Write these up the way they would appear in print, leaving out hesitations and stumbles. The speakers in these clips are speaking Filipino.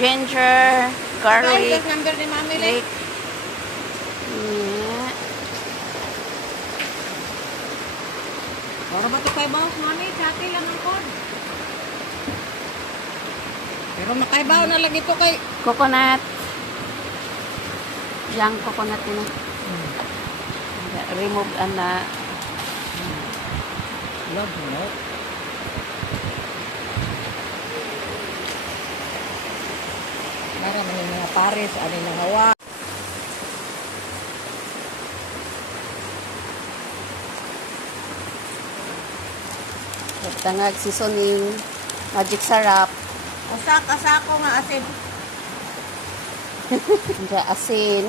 ginger, garlic, Guys, number ni Mami leek. Lek. Yeah. Para ba ito kay Bawas, Mami? Chati lang ang code. Pero makaibaw na lagi ito kay... Coconut. Yang coconut na. Remove ana. Love, no? Para man yung mga pares, ano yung hawa. Tangag seasoning, magic sarap, Usak-asako nga asin. Diya asin,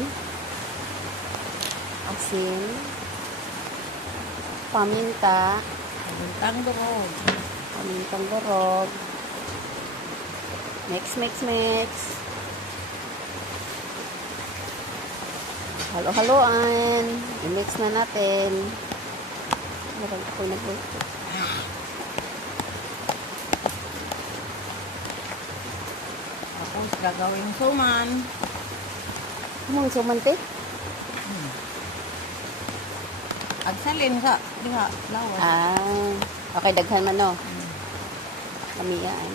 paminta, Bintang doon. pamintang borog, mix. Halo-haloan, i-mix na natin. Meron ako nagluto. Tapos gagawin suman. Kumang sumante? Agsalin sa diha lawas. Ah, okay, daghan man no. Kami yan.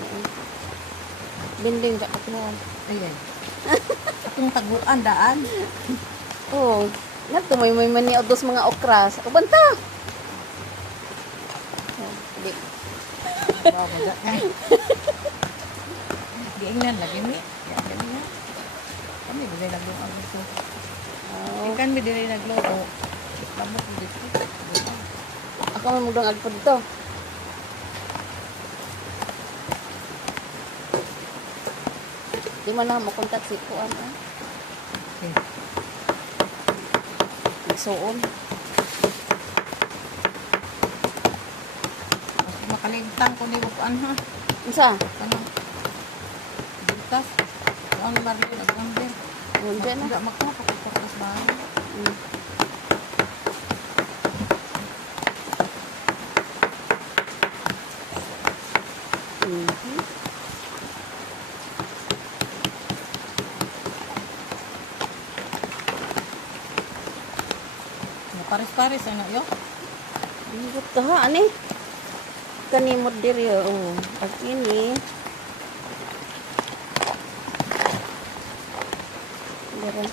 Binding sa kapuhan. Ayan. Atong taguan daan. Oo. Natumoy man ni dos mga okras. Ubanta. Di. Babaga kay. Giingnan lagi mi. Ya kami. Kami dili nagluto gusto. Oh. Ikan mi dili nagluto. Lamok dito. Ako man mudang agpod to. Di man na makontak si Kuan. Okay. Igsuon. Mas makaligtang ko ni bukuan ha. Unsa? Kanang butas. Ang barrio nag-ambil. Unsa na? Enggak makapagportas ba? Mhm. Pares-pares ano yo? Ingot ka ha, ani? Kanimod diri, oh. Pag ini. Dara.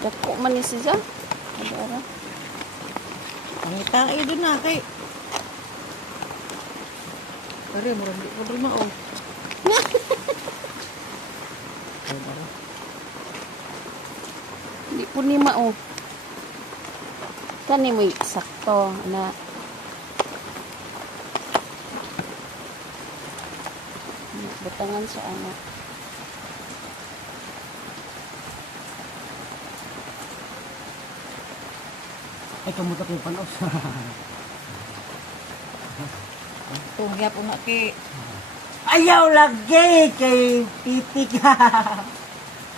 Dako man ni siya. Dara. Ang itai doon na kay. Pare mo rin ko rin mao. Hindi po ni mao. Kani mo sakto na. Butangan sa anak. Ay, kamutak yung panos. Tunggya po nga kay Ayaw lagi kay titik.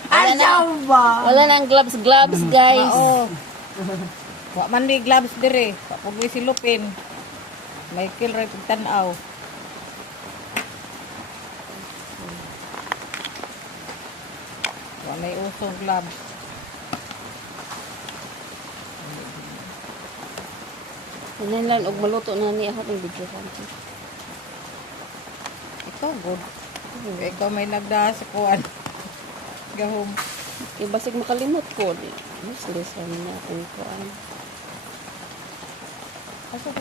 Ayaw ba? Wala nang gloves, guys. mao. Wa man ni gloves dire. Papugi si Lupin. Michael Ray pagtanaw. Wa may usong gloves. Yan lang, og maluto na ni ako ng video ko. Ikaw good. Ikaw may nagda sa kuan. Gahom. Ibasig makalimot ko. Useless na natin ko. Asa ko?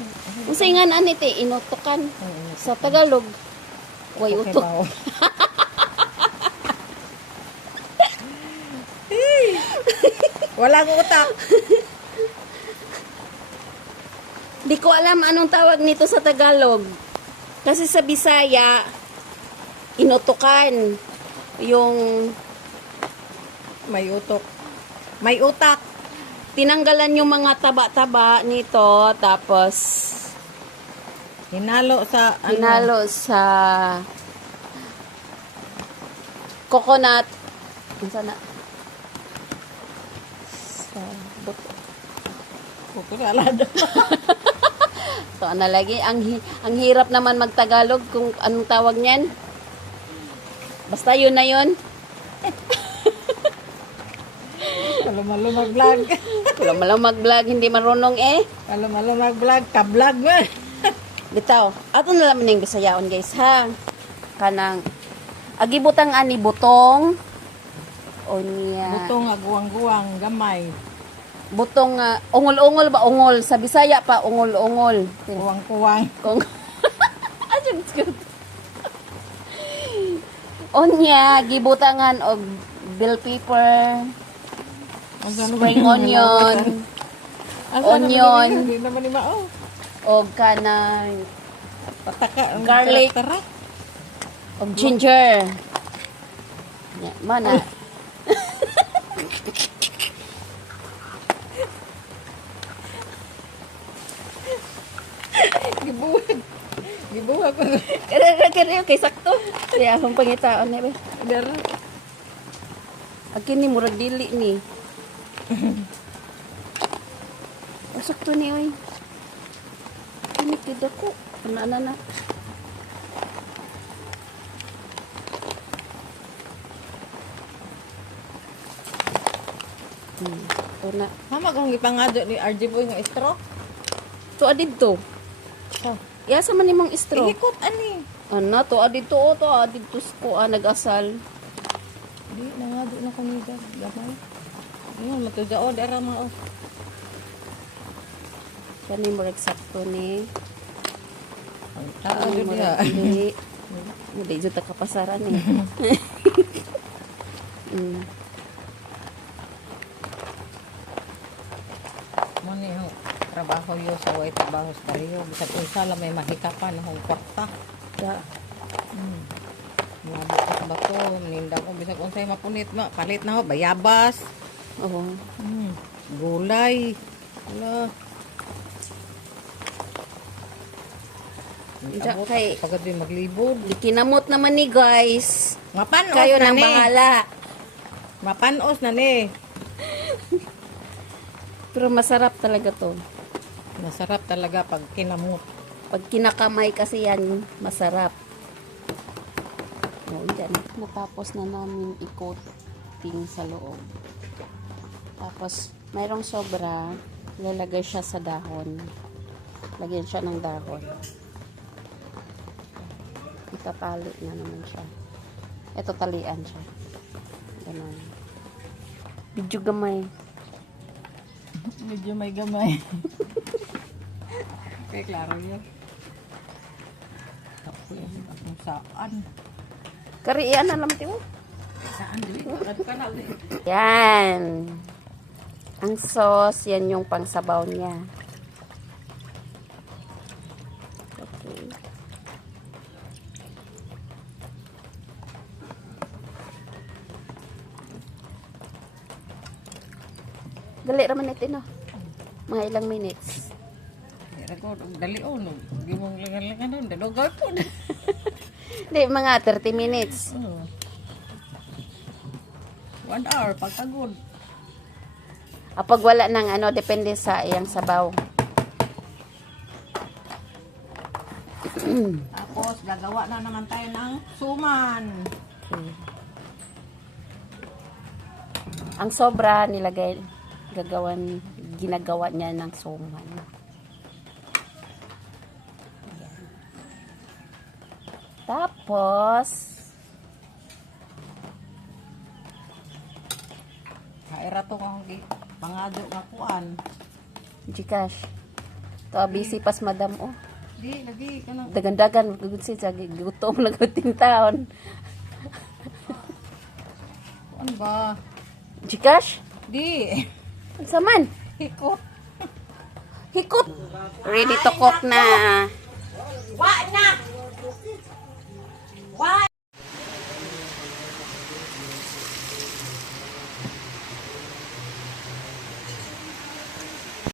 Unsay nga na te inutukan sa Tagalog. Way utok. Walang utak. Di ko alam anong tawag nito sa Tagalog. Kasi sa Bisaya, inutukan. Yung May utok. May utak. tinanggalan yung mga taba-taba nito. Tapos, Hinalo sa ano. hinalo sa coconut. Ano na? Sa buto. Kukulala. to na lagi. Ang hirap naman magtagalog kung anong tawag niyan. Basta yun na yun. Malo-malo mag-vlog. Kung malang mag-vlog, hindi marunong eh. Malo-malo mag-vlog. Ka-vlog mo. Bitaw, ato na lang yung Bisayaon guys ha. Kanang agibutang ani butong o niya. Butong aguwang-guwang gamay. Butong ungol-ungol ba ungol sa Bisaya pa ungol-ungol. Kuwang-kuwang. Kung Ajud good. Onya gibutangan og bell pepper, spring onion, onion. Hindi naman ni mao. og kanang Pataka. Garlic. Tara. og ginger. Ya, mana? Gibuwag. Gibuwag ko. Kaya kay sakto. Kaya akong pangitaon ni. Dara. Akin ni murag dili ni. O sakto ni oy. Kini kida ko. Ana na. Ito na. Mama kung ipangado ni RJ Boy nga straw. To adito. So, Yasa man nimong istro. ihikot ani. Ano to adito to adito ko nagasal. Di nangado na kami dyan. Gamay. Ayun, matudao. Dara mao. Kani murag sakto ni. Ang tao Kani dyan murag niya. dili. Hindi jud ta kapasaran eh. Mm. Mani ho. Trabaho yo sa way trabaho sa Dario. Bisag unsa lang may mahikapan akong kwarta. Ya. Nabot ko sa bato. Maninda ko. Bisag unsay mapunit ma. Palit na ho. Bayabas. Oo. Gulay. Wala. Diya, kay- Pagod din maglibog. Kinamot naman ni guys. Mapanos Kayo na nang ni. bahala. Mapanos na ni. Pero masarap talaga to. Masarap talaga pag kinamot. Pag kinakamay kasi yan, masarap. O, dyan. Natapos na namin i-coating sa loob. Tapos, mayroong sobra. Lalagay siya sa dahon. Lagyan siya ng dahon. Itatali na naman siya. Ito, talian siya. Ganun. Medyo gamay. Medyo may gamay. Okay, klaro yan. Tapos, kung saan. Kariyan na lang, tiyo. Saan din? Yan. Ang sauce, yan yung pangsabaw niya. Okay. Dali raman ito, no? Mga ilang minutes. Dali o, no? Hindi mong langan-langan nun. Dalugay po. Hindi, mga 30 minutes. 1 hour, pagkagod. Pag wala ng ano, depende sa iyang sabaw. Tapos, gagawa na naman tayo ng suman. Okay. Ang sobra nilagay, ginagawa niya ng suman. Ayan. Tapos, Kaira to kung pangado nga kuan. Gcash. To busy pas madam oh. Di, lagi ka na. Dagan-dagan gud siya gutom lang guting taon. Kuan ba? Gcash? Di. Saman. Hikot. Hikot. Ready to cook na.